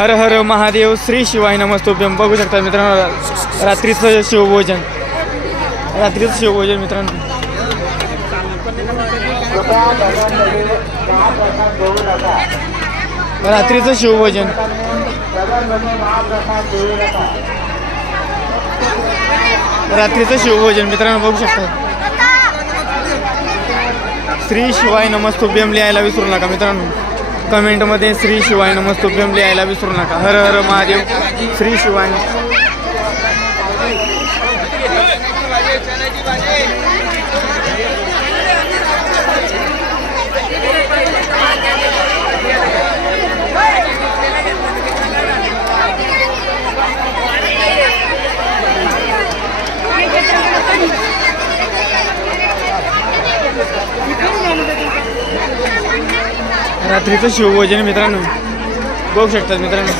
हर हर महादेव श्री शिवाय नमस्तुभ्यं। बघू शकता मित्रांनो रात्रीचं शिवभोजन, रात्रीचं शिवभोजन मित्रांनो। रात्रीचं शिवभोजन, रात्रीचं शिवभोजन मित्रांनो बघू शकता। श्री शिवाय नमस्तुभ्यं लिहायला विसरू नका मित्रांनो, कमेंटमध्ये श्री शिवाय नमस्तुभ्यं लिहायला विसरू नका। हर हर महादेव श्री शिवाय। रात्रीचं शिवभोजन मित्रांनो बघू शकतात मित्रांनो।